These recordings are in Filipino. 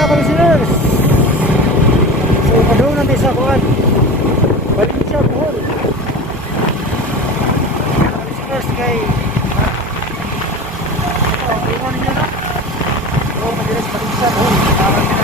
mga komisioners. So, padung natin sa kuwan. Valencia, Bohol. Komisioners kay... Ito, tingnan ninyo na. So, madilas Valencia, Bohol.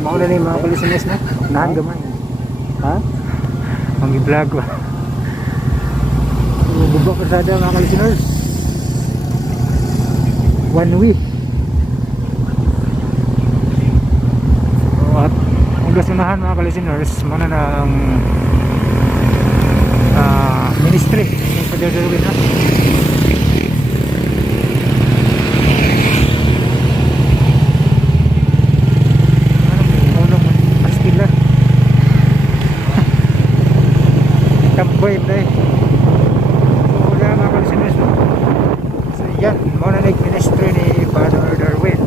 mauna ni mga kalisiners na. Nahan gamay. Ha? Ang i-vlog ba? Bubok kasada mga kalisiners. One week. At ang gasunahan mga kalisiners, muna na ang ministry ng Father Darwin na. Tambay play. So yan mga kalisiners. So yan, muna na ministry ni Father Darwin.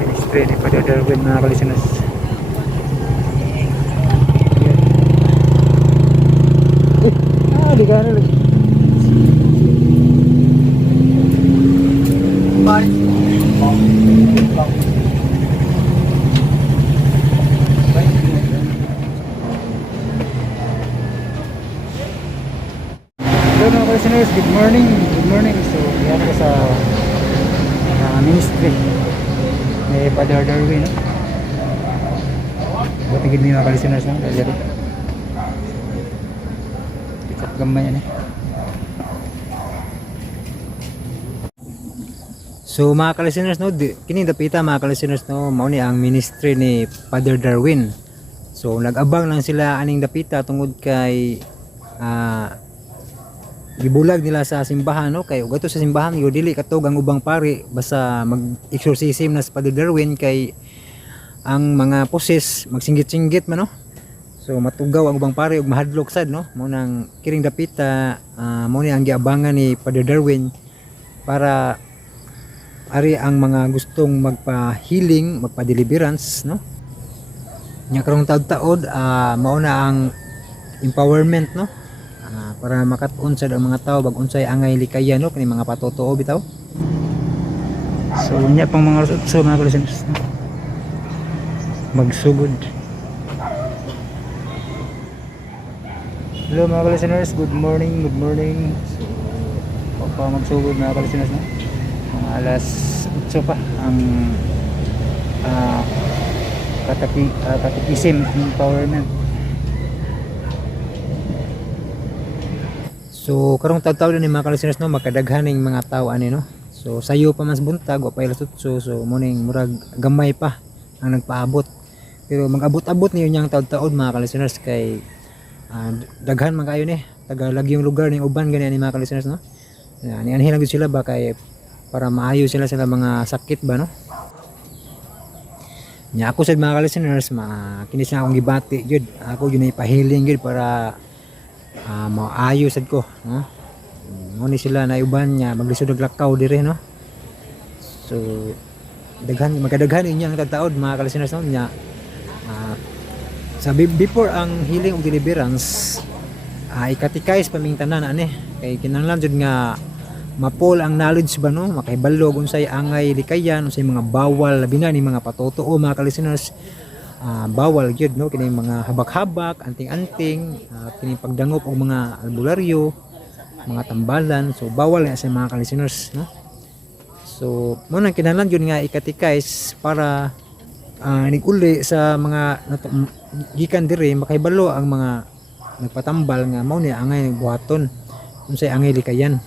Ministry ni Father Darwin mga kalisiners. Di ka na lagi. Hello mga listeners, good morning. Good morning. So, yan ko sa ministry ni Father Darwin. Buti gid ni mga listeners no, dali rin. Ikat gamay yan eh. So mga listeners no, kini dapita mga listeners no, mao ni ang ministry ni Father Darwin. So nag-abang lang sila aning dapita tungod kay gibulag nila sa simbahan no, kay ugato sa simbahan yo dili katog ang ubang pari basta mag-exorcism na sa Father Darwin kay ang mga poses magsinggit-singgit man no. So matugaw ang ubang pari ug mahadlok sad no. Mao nang kiring dapita mao ni ang giabangan ni Father Darwin para ari ang mga gustong magpa-healing, magpa-deliverance no. Nya karong taud-taod mao na ang empowerment no. Para makat-on sa mga tao bag unsay angay likayan no kani mga patotoo bitaw. So nya pang mga so mga listeners magsugod. Hello mga listeners, good morning, good morning. So pa magsugod mga listeners no. Mga alas 8 pa ang katakisim empowerment. So karong taw-taw ni mga listeners no, makadaghaning mga tao ani no. So sayo pa mas buntag wa pa ilasutso, so muning murag gamay pa ang nagpaabot. Pero mag-abot-abot niyo yang taud-taon mga listeners kay daghan man kayo ni taga lagyong lugar ning uban gani ani mga listeners no. Ani anhin lang sila ba kay para maayo sila sa mga sakit ba no. Nya ako sad mga listeners kinis na akong gibati gyud. Ako yun ay pahiling gyud para maayo sad ko no. Mo ni sila na uban nya maglisod og lakaw dire no. So daghan magkadaghan inyang taud mga listeners no nya sabi before ang healing ug deliverance ikatikais paming tanan ani kay kinahanglan jud nga mapol ang knowledge ba no, makahibalo unsay angay likayan, unsay mga bawal labi na ni mga patotoo mga listeners. Bawal gyud no kini mga habak-habak, anting-anting, kini pagdangop og mga albularyo, mga tambalan. So bawal na sa mga listeners no. So mo nang kinahanglan gyud nga ikatikais para niguli sa mga gikan dire makahibalo ang mga nagpatambal nga mao ni angay buhaton unsay angay likayan.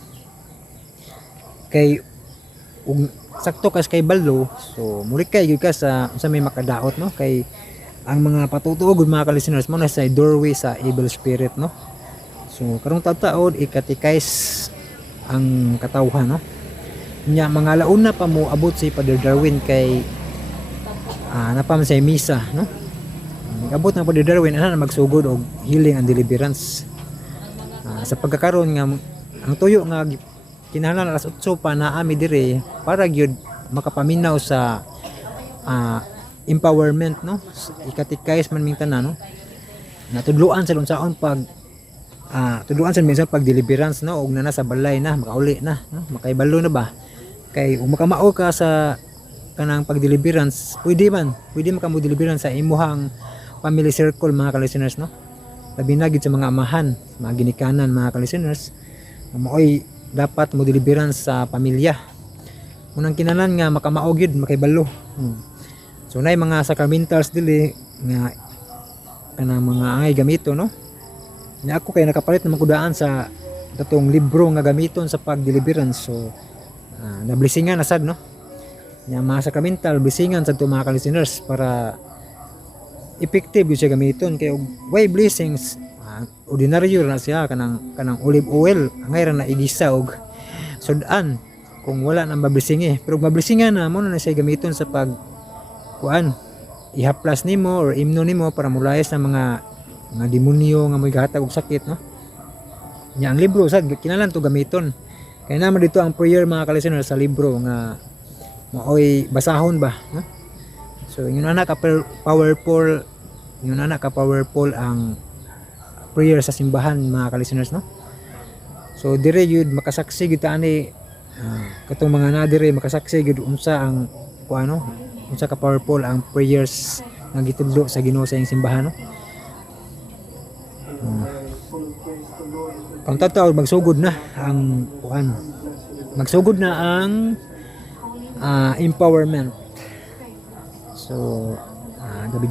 Kay sakto kas kay balo, so muli kay gyud ka sa may makadaot no kay ang mga patutuo gud mga listeners mo na sa doorway sa evil spirit no. So karong taud-taod ikatikais ang katawhan no. Nya mga launa pa mo abot si Father Darwin kay napam sa misa no. Abot ng Father Darwin ana magsugod og healing and deliverance. Sa pagkakaroon nga ang tuyo nga kinahanglan alas 8 pa naami dire para gyud makapaminaw sa empowerment no. Ikatikais man ming tanan no. Natudluan sa unsaon pag tudluan sa minsan pag deliverance no og nana sa balay na makauli na no? Makaibalo na ba kay ug makamao ka sa kanang pag deliverance pwede makamo deliverance sa imuhang family circle mga listeners no. Labi na gid sa mga amahan, mga ginikanan mga listeners. Maoy dapat mo deliverance sa pamilya. Munang kinahanglan nga makamao gyud makaibalo. So nay mga sacramentals dili nga kanang mga angay gamito no. Nya ako kay nakapalit na magkudaan sa datong libro nga gamiton sa pag-deliverance. So nablisingan na sad no. Nya mga sacramental blisingan sa mga listeners para effective siya gamiton kay way blessings ordinaryo na siya kanang olive oil angay ra na igisa og sudan kung wala nang mablisingi. Pero mablisingan na mo na siya gamiton sa pag kuan ihaplas nimo or imno nimo para mulayas ng mga demonyo nga may gahatag og sakit no. Nya ang libro sad kinahanglan to gamiton. Kaya naman dito ang prayer mga ka-listener sa libro nga maoy basahon ba no. So yun na powerful ang prayer sa simbahan mga ka-listeners no. So dire yun makasaksi gid ani katong mga nadire makasaksi gid unsa ang kuano unsa ka powerful ang prayers nga gitudlo sa Ginoo sa iyang simbahan no. Kung tataw magsugod na ang kuan magsugod na ang empowerment. So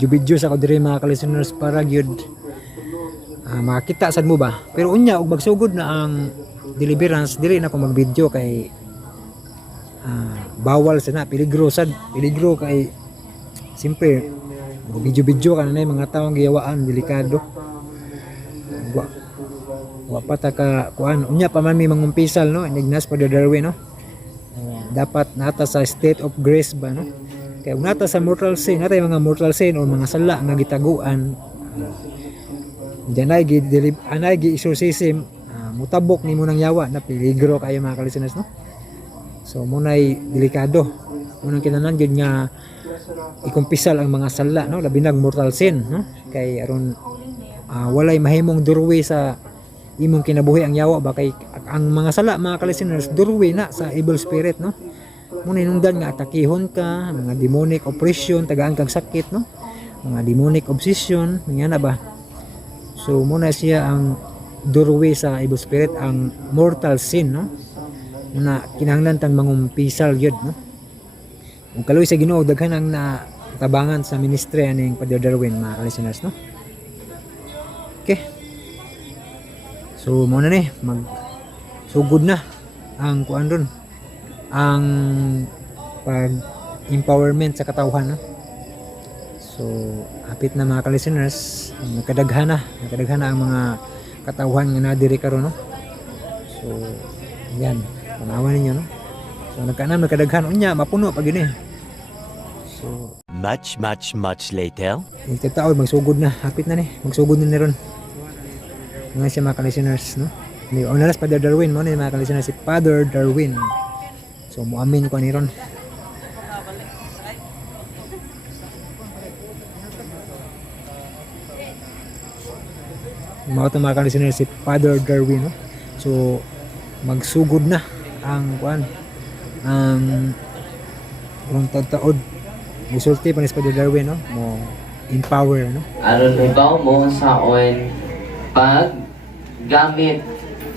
video sa ako dire mga ka-listeners para gyud makita sad mo ba. Pero unya og magsugod na ang deliverance dili na ko mag-video kay bawal sana peligro kay siyempre video ka na mga taong giyawaan delikado wa pa ta ka kuan unya pa man may mangumpisal no Ignace Father Darwin no. Dapat nata sa state of grace ba no kay ug nata sa mortal sin natay mga mortal sin o mga sala nga gitaguan anay gi exorcism mutabok nimo nang yawa na peligro kayo mga ka-listeners no. So munay delikado munang kinahanglan gyud nga ikumpisal ang mga sala no labi nag mortal sin no kay aron walay mahimong durwi sa imong kinabuhi ang yawa ba kay ang mga sala mga ka-listeners durwi na sa evil spirit no. Muna inungdan nga atakihon ka mga demonic oppression tagaan kag sakit no mga demonic obsession nga na ba. So muna siya ang durwi sa evil spirit ang mortal sin no na kinahanglan tang mangumpisal gyud no. Ug kaluoy sa Ginoo daghan ang natabangan sa ministry aning Father Darwin mga ka-listeners no. Okay. So mo na ni magsugod na ang kuan ron ang pag empowerment sa katawhan no. So hapit na mga ka-listeners nakadaghan na ang mga katawhan nga nadiri karon no. So yan tanawan ninyo no. So nakadaghan unya mapuno pag yun eh. So much later. Itataod magsugod na hapit na ni magsugod na ni ron mga siya mga ka-listeners no. Ni onalas Father Darwin mo ni mga ka-listeners si Father Darwin. So muamin ko ni ron. Mga ka-listeners si Father Darwin no. So magsugod na ang kuan ang taod musulti pa ni Father Darwin no mo empower no. Aron ibaw mo sa on pag gamit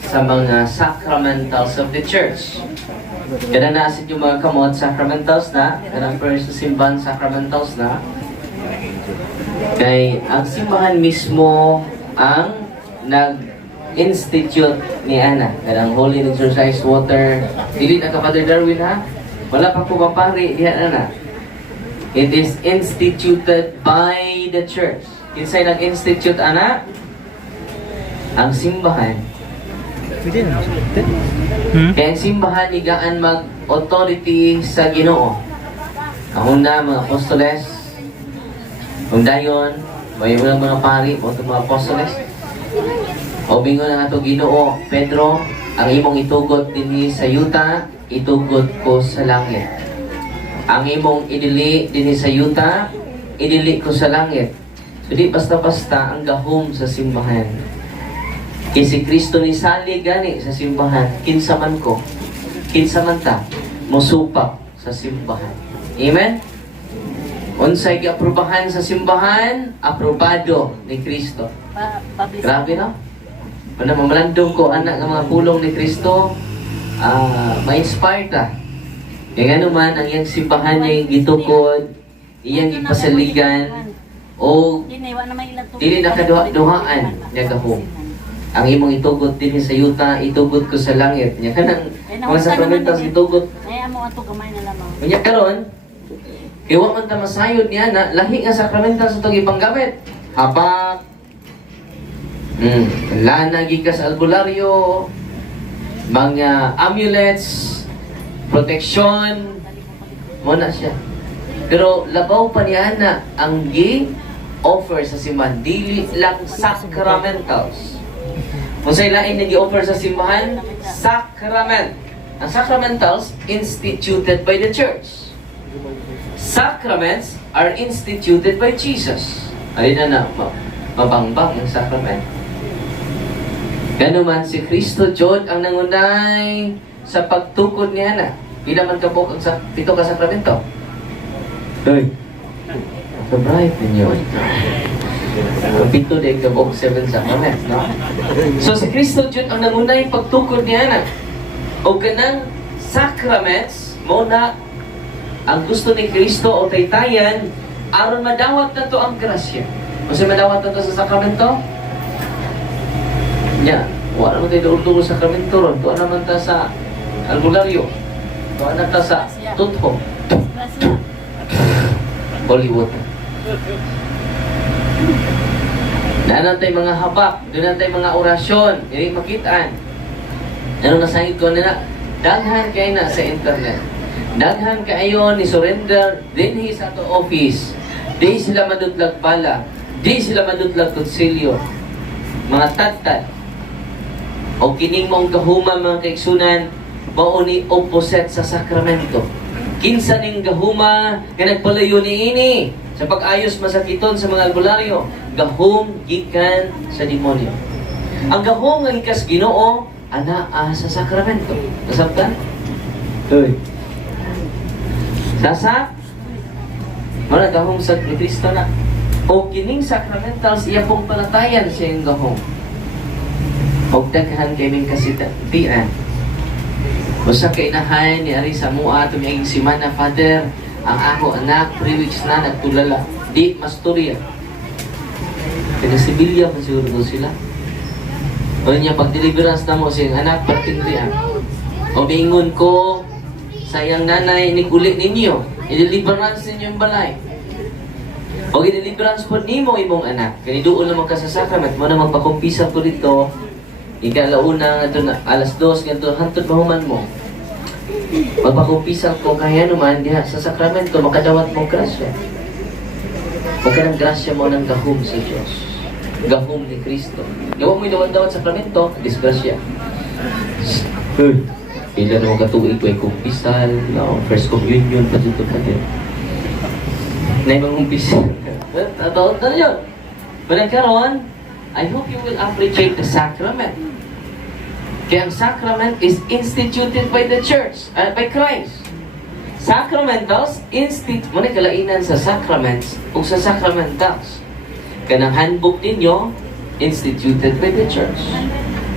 sa mga sacramentals of the church. Kada na asid yung mga kamot sacramentals na, kada first simbahan sacramentals na. Kay ang simbahan mismo ang nag-institute ni Ana. Kadang Holy Exorcised Water. Dili na ka Father Darwin ha? Wala pa po mapari diyan Ana. It is instituted by the church. Inside nag-institute Ana, ang simbahan. Kaya ang simbahan igaan mag-authority sa Ginoo. Ang una mga apostoles, kung dayon, may mga pari o mga apostoles. O bingon ang ato Ginoo, Pedro, ang imong itugot dinhi sa yuta, itugot ko sa langit. Ang imong idili dinhi sa yuta, idili ko sa langit. So di basta-basta ang gahom sa simbahan. Kaya si Kristo ni sali gani sa simbahan, kinsa man ko, kinsa man ta, musupak sa simbahan. Amen? Unsay giaprobahan sa simbahan, aprobado ni Kristo. Grabe no? Kung mamalandong ko anak ng mga pulong ni Kristo, ma-inspire ta. Kaya nga naman, ang iyang simbahan niya yung gitukod, iyang ipasaligan o dili nakaduha-duhaan niya gahom. Ang imong itugot din sa yuta, itugot ko sa langit. Nya kanang mga sakramentos itugot. Ay amo ato gamay na lamang. Unya karon, kay wa man ta masayod niya na lahi nga sakramental sa itong ipanggamit. Habak, lana gikas albularyo, mga amulets, protection, mo na siya. Pero labaw pa niya na ang gi-offer sa simbahan, dili lang sacramentals. Kung sa ilain na gi-offer sa simbahan, sacrament. Ang sacramentals, instituted by the church. Sacraments are instituted by Jesus. Ayun na mabangbang ang sacrament. Ganun man, si Kristo Jod ang nangunay sa pagtukod niya na. Pila man kabok ang pito ka sakramento. Hoy, ka-bright ninyo. Kapito din kabok 7 sacraments, no? So si Kristo Jod ang nangunay pagtukod niya na. O kanang sacraments, mo na ang gusto ni Kristo o taytayan aron madawat na to ang grasya. O sa madawat na to sa sakramento? Nya, wala naman tayo doon sa sakramento ron. Tuwa naman ta sa albularyo. Tuwa na ta sa tutho. Hollywood. Daanan tayo mga habak, daanan tayo mga orasyon, hindi makitaan. Ano nasahid ko na daghan kayo na sa internet. Daghan kayo ni surrender dinhi sa ato office. Di sila madudlag pala. Di sila madudlag konsilyo. Mga tattat. O kining mong gahuma mga kaigsunan, mao ni opposite sa sakramento. Kinsa ning gahuma nga nagpalayo niini sa pag-ayos masakiton sa mga albularyo, gahom gikan sa demonyo. Ang gahom nga gikas Ginoo anaa sa sakramento. Nasabtan? Hoy. Sasa? Wala gahom sa ni Kristo na. O kining sacramentals iya pong palatayan sa iyong gahom. O daghan kay ning kasitian. Basta kainahay ni Ari sa mua ato miyang simana, Father, ang ako anak, 3 weeks na nagtulala. Di masturya. Kaya sibilya pa siguro doon sila. O niya, pag-deliverance na mo siyang anak, patindihan. O bingon ko sa iyang nanay, nikulit ninyo. I-deliverance ninyo yung balay. O i-deliverance po ni mo imong anak. Kaya doon naman ka sa sacrament. Mo na magpakumpisa ko dito. Ikalauna, ito na, alas 2, ganito, hantod mahuman mo. Magpakumpisa ko kaya naman, diha, sa sakramento, makadawat mo grasya. Magka ng grasya mo ng gahom sa Diyos. Gahom ni Kristo. Gawag mo dawat-dawat sa sakramento, disgrasya. Pila na mga katuig ko ay kumpisal, no? First communion, pa dito pa din. Na ibang kumpisal. Tataot na yun. But karon, I hope you will appreciate the sacrament. Kaya ang sacrament is instituted by the church, by Christ. Sacramentals, muna kalainan sa sacraments o sa sacramentals. Kanang handbook ninyo, instituted by the church.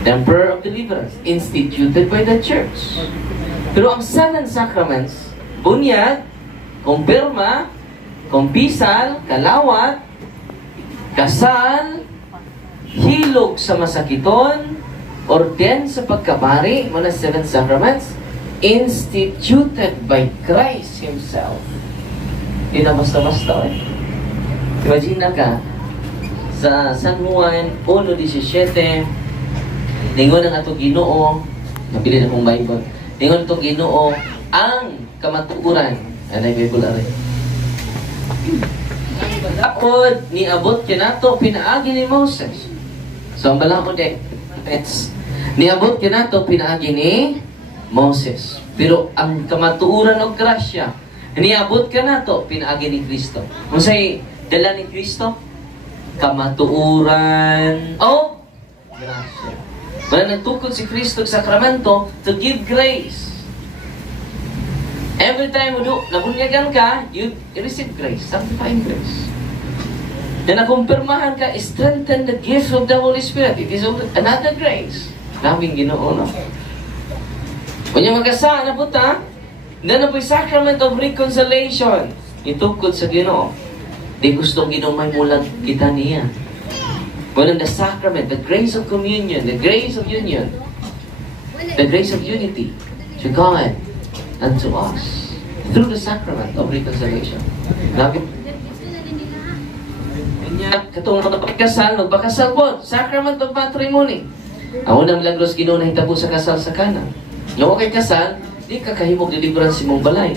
The Prayer of Deliverance, instituted by the church. Pero ang 7 sacraments, bunyag, kumpirma, kumpisal, kalawat, kasal, hilog sa masakiton, orden sa pagkabari, mga 7 sacraments, instituted by Christ Himself. Hindi na basta-basta eh. Imagine na ka, sa San Juan 1:17, ningon ang ato Ginoo, napili na kong Bible, ningon ato Ginoo, ang kamatuuran, anay Bible aray. Apod, niabot kinato, pinaagi ni Moses. So, ang balang mo dek, niabot kinato, pinaagi ni Moses. Pero ang kamatuuran o grasya, niabot ka na to, pinaagi ni Kristo. Kung sa'y dala ni Kristo, kamatuuran o grasya. Wala nagtukod si Kristo sa sakramento to give grace. Every time mo nabunyagan ka, you receive grace, sanctifying grace. Na nakumpirmahan ka, strengthen the gift of the Holy Spirit. It is another grace. Daming Ginoo, no? Kung yung magkasaan na po ta, then na po yung sacrament of reconciliation. itukod sa Ginoo. Di gustong ginumay mulag kita niya. When the sacrament, the grace of communion, the grace of union, the grace of unity to God and to us through the sacrament of reconciliation. Nabi, katong magpakasal, magpakasal po, sacrament of matrimony. Ang unang milagros Ginoo na hitabo sa kasal sa kana. Nga kay kasal, di ka kahimog deliverance mong balay.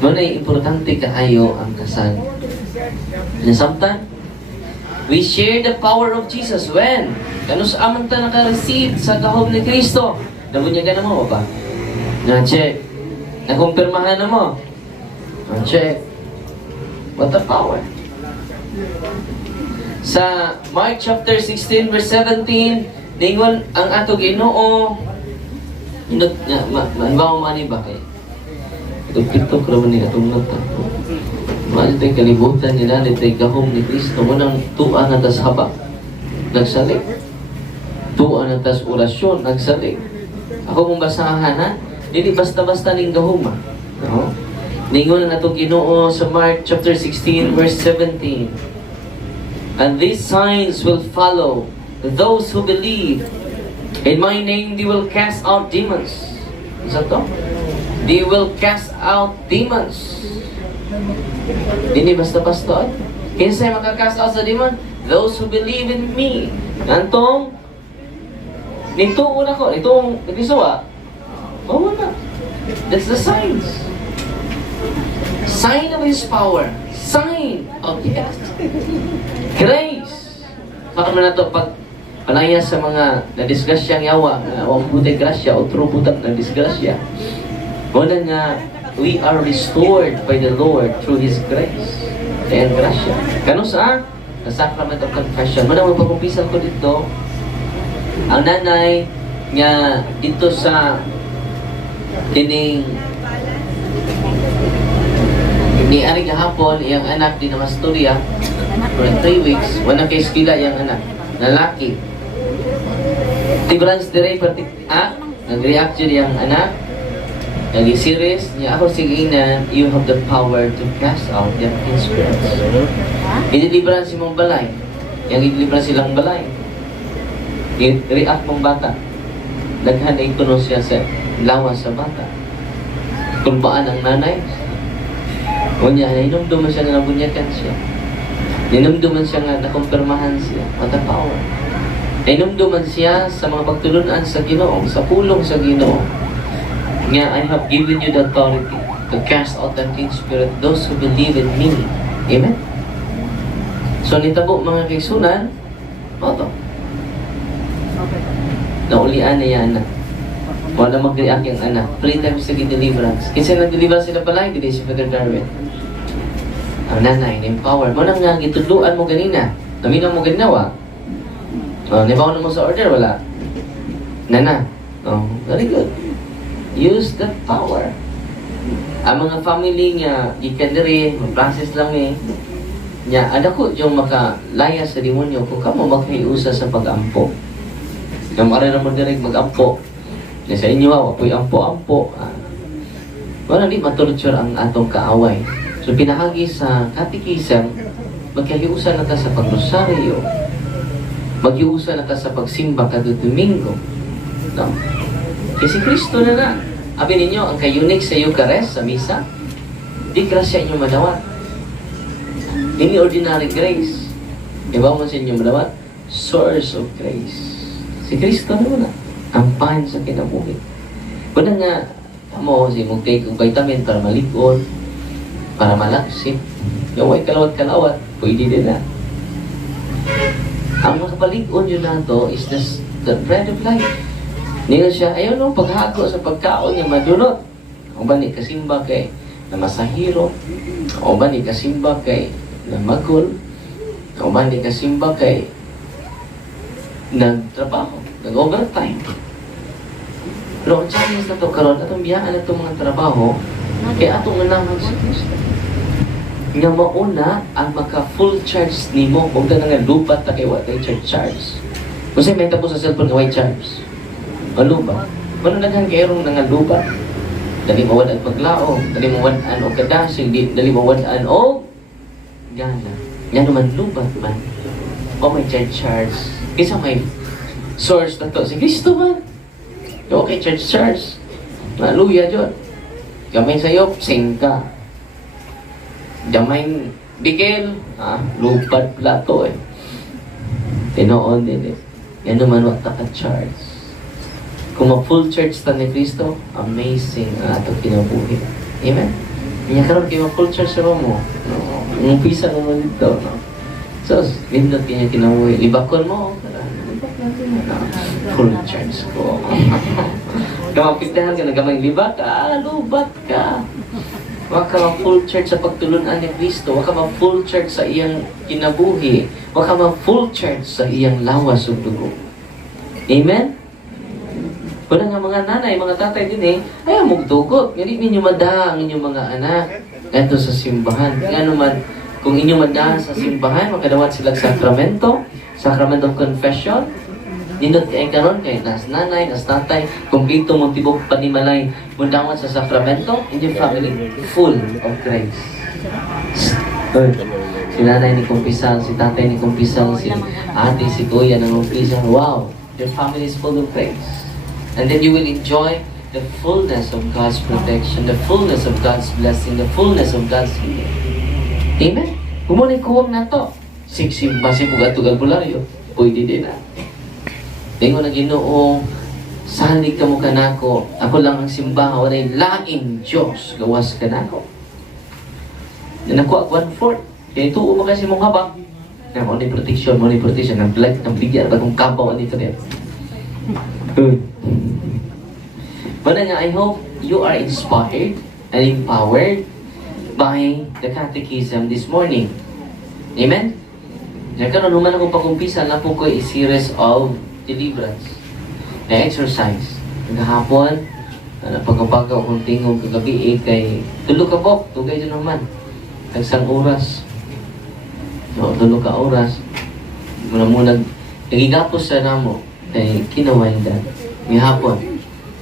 Manay importante kaayo ang kasal. And sometimes, we share the power of Jesus when kanus aman ta naka-receive sa gahom ni Kristo. Nabunyagan na mo ba? Na-check. Nakumpirmahan na mo. Na-check. What a power. Sa Mark chapter 16 verse 17, ningon ang ato Ginoo mahibaw mani ba kay ito naman nila itong nata. Mahal tayo kalibutan nila, tayo gahom ni Kristo. Munang tuan na tas haba, nagsalik. Tuan na tas orasyon, nagsalik. Ako mong basahan ha, hindi basta-basta ning gahom ha. No? Ningon na itong Ginoo sa Mark chapter 16 verse 17. And these signs will follow those who believe. In my name they will cast out demons. Isa to? They will cast out demons. Hindi basta-basta. Kinsay makakast out sa demon? Those who believe in me. Nantong, nituon ako, nitong nagisuwa, na. That's the signs. Sign of His power. Sign of His grace. Baka man na ito, pag panaya sa mga nadisgrasyang yawa, awang putay grasya, o true putang nadisgrasya, muna nga, we are restored by the Lord through His grace and grasya. Kano sa the sacrament of confession. Muna magpagkumpisan ko dito, ang nanay nga dito sa kining ni Ari gahapon, iyang anak di namasturya for 3 weeks, wala kay skila iyang anak, lalaki. Tibrans dire pati, nag-react yun iyang anak, nag-serious niya ako sige na, you have the power to cast out the unclean spirits. Idilibran si mong balay, yung idilibran silang balay. I-react mong bata, daghan ay kuno siya sa lawas sa bata. Kulbaan ang nanay, unya, ninumduman siya nga nabunyakan siya. Ninumduman siya nga nakumpirmahan siya. What a power. Ninumduman siya sa mga pagtulunan sa Ginoo, sa pulong sa Ginoo. Nga, I have given you the authority to cast out the unclean spirit, those who believe in me. Amen? So, nitabo mga kaisunan, to. Naulian na yan na. Wala mag-react yung anak. 3 times naging deliverance. Kinsa nag-deliver sila pala, hindi si Father Darwin. Ang nanay, na-empower. Mo nang nga, gitudluan mo ganina. Naminaw mo ganinawa. Nibaw na mo sa order, wala. Nana. Very good. Use the power. Ang mga family nga, gikan diri, mag-process lang nya, ada ko yung makalaya sa demonyo kung kamo maghiusa sa pag-ampo. Yung mara naman diri mag-ampo. Sa inyo, apoy ampo-ampo. Wala di matulutsyur ang atong kaaway. So, pinahagi sa katikisang, magkahiusan na ta sa pagrosaryo, maghiusan na ta sa pagsimba kada Domingo. No? Kasi Kristo na na. Abi ninyo, ang kayunik sa Eucharist, sa Misa, di grasya inyo madawat. Ini ordinary grace. Iba mo sa inyo madawat? Source of grace. Si Kristo na na. Ang pan sa kinabuhi. Kuna nga, mo, si mong take ng vitamin para malikod, para malaksip. Yung ay kalawat-kalawat, pwede din na. Ang makapalikod yun na to is the bread of life. Ningon siya, ayaw nung paghago sa pagkaon niya madunot. Ang ba ni kasimba kay na masahiro, ang ba ni kasimba kay na magul, ang ba ni kasimba kay nagtrabaho, nag-overtime. Pero ang challenge na ito karon, atong biyaan na itong mga trabaho, kaya atong nanaman sa Kristo. Nga mauna ang maka-full charge ni mo, kung ka nga lupat na kay watay charge. Kasi may tapos sa cellphone nga white charge. Malupa. Ano naghang kairong nga lupa? dali mawad ang paglaom, dali mawad-an o kadasig, dali mawad-an o gana. Yan naman lubat man. O may charge. Isa may source na to. Si Kristo man. Okay, charge. Hallelujah, John. Gamay sa'yo, sing ka. Gamay bigel, lupat plato eh. Tinoon din eh. Yan naman wata ka charge. Kung ma-full church ta ni Kristo, amazing ang atong kinabuhi. Amen? Kanya karoon kayo ma-full church sa mo. No? Umpisa naman dito. No? So, lindot kanya kinabuhi. Libakon mo. Libak natin na. Full church ko. Kamapitahan ka, nagamay libak ka, lubat ka. Waka ma-full church sa pagtulunan ni Kristo. Waka ma-full church sa iyang kinabuhi. Waka ma-full church sa iyang lawas ug dugo. Amen? Wala nga mga nanay, mga tatay din eh, ayaw magdugot. Hindi ninyo madaang inyong mga anak. Ito sa simbahan. Kaya naman, kung inyong madaang sa simbahan, makadawat silang sakramento, sacrament of confession, nindot kay karon kay nas nanay, nas tatay, kumpleto mong tibok panimalay, mundawat sa sakramento, inyong family full of grace. Si nanay ni kumpisal, si tatay ni kumpisal, si ate, si kuya ng kumpisal. Wow, your family is full of grace. And then you will enjoy the fullness of God's protection, the fullness of God's blessing, the fullness of God's healing. Amen? Kumunay kuwang na to. Sigsimba si Pugatug Albularyo. Pwede din na. Tingo na Ginoo, salig ka mo kanako. Ako lang ang simbahan, walay laing Diyos. Gawas kanako. Yan ako at 1/4. Kaya ituo mo kasi mong habang. Na mo ni protection. Ng blood, ng bigyan, bagong kabaw dito rin. But then I hope you are inspired and empowered by the catechism this morning. Amen? Nagkaroon naman akong pag-umpisa na po ko series of deliverance. Na exercise. Nagahapon, pagkapagaw kong tingog kagabi kay tulo ka po, tugay dyan naman. Tagsang oras. No, tulo ka oras. Muna nagigapos sa namo kay kinawaldan. May hapon.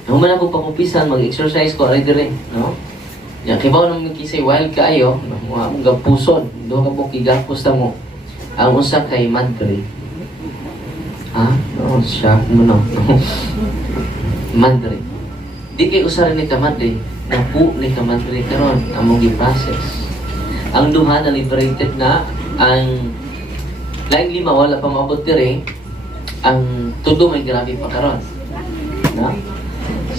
Nung man ako pag-umpisan, mag-exercise ko, aray-dire, no? Yan, kibaw naman kisay, wild kaayo, no? Mga mong gapuson, doon ka po kigapos na mo. Ang usa kay Madre. Ha? No, siya, no. Madre. Di kay usarin ni Kamadre, napu ni Kamadre karon among gi-process. Ang duha na liberated na, ang laing lima wala pa maabot dire, ang tudo may grabe pa karon. No?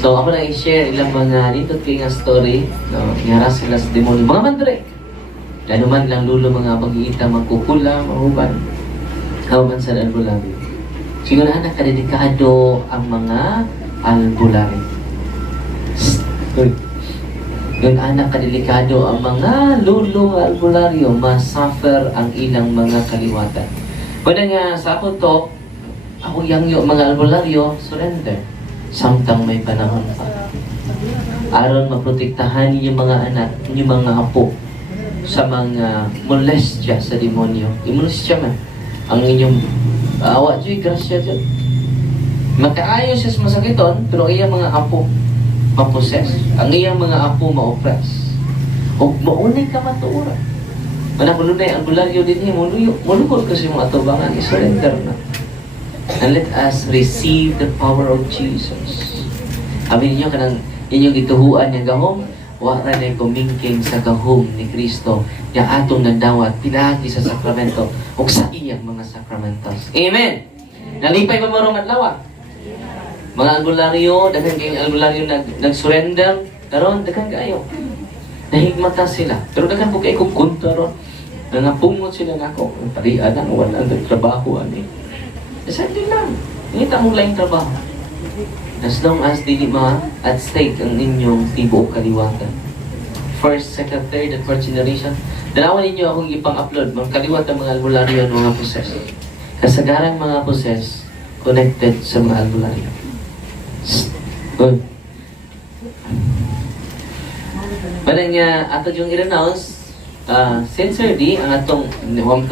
So ako na i-share ilang mga dito kay nga story, no, ngaras sila sa demonyo, mga mandre. Lalo man lang lulo mga pag-iita, magkukula, mahuban. Hawman sa albularyo. Siguro na kadedikado ang mga albularyo. Yung anak kadelikado ang mga lulo albularyo, masuffer ang ilang mga kaliwatan. Pwede nga sa ako to, ako yangyo mga albularyo, surrender. Samtang may panahon pa. Aron maprotektahan niyo mga anak, niyo mga apo sa mga molestya sa demonyo. Molestya man. Ang inyong awa dyan, grasya dyan. Magkaayo siya sa masakiton, pero iyang mga apo maposes. Ang iyang mga apo ma-oppress. O maunay ka matuura. Manakulunay ang bularyo din niya, mulukol kasi mga atubangan, isurrender na. And let us receive the power of Jesus. Amin niyo kanang inyong gituhuan niya gahom, wala na kumingking sa gahom ni Kristo niya atong nandawat, pinagi sa sakramento o sa iyang mga sakramentos. Amen! Nalipay pa marong adlaw. Mga albularyo, daghan kayong albularyo nag-surrender, karon daghan kayo. Nahigmata sila. Pero daghan po kayo kukunta ron. Nangapungot sila nako. Parian ang wala ang trabaho ani. Isang lang. Ngita mong laing trabaho. As long as dili at stake ang inyong tibuok kaliwatan. First, second, third, and fourth generation. Dalawa ninyo akong ipang-upload. Mga kaliwat ang mga albularyo at mga poses. Kasagarang mga poses connected sa mga albularyo. Good. Parang ato yung i-renounce, sincerely, ang atong di mo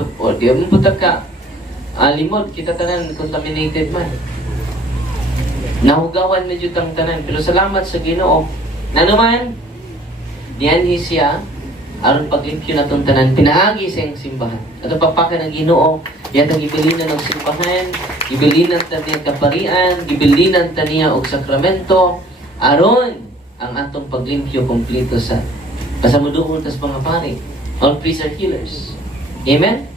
putak ka, limod, kita tanan contaminated man. Nahugawan medyo tang tanan, pero salamat sa Ginoo, Nanuman, diyan siya, aron paglimpyo na itong tanan, pinaagi sa iyang simbahan. At ang papakan ng Ginoo, yan ang ibilinan ng simbahan, ibilinan ta niya kaparian, ibilinan ta niya og sakramento, aron ang atong paglimpyo kompleto sa pasamuduol tas mga pari. All priests are healers. Amen?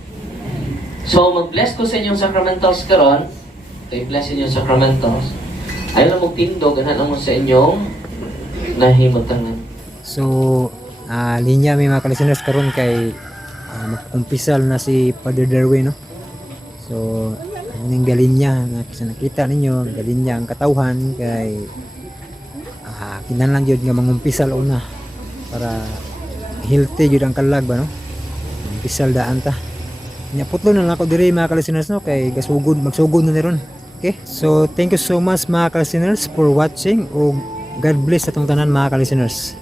So, mag-bless ko sa inyong sacramentals karon. Kay bless inyong sacramentals. Ayaw lang magtindog, ganahan mo sa inyong nahimutangan. So, linya may mga listeners karon kay magkumpisal na si Father Darwin, no? So, ang galing niya, nakita ninyo, galing niya ang katawhan kay kinahanglan jud nga mangumpisal una para healthy jud ang kalag ba, no? Umpisal daan ta. Nya putlo na lang ako diri mga listeners, no, kay gasugod magsugod na ni ron. Okay? So, thank you so much mga listeners for watching, o God bless atong tanan mga listeners.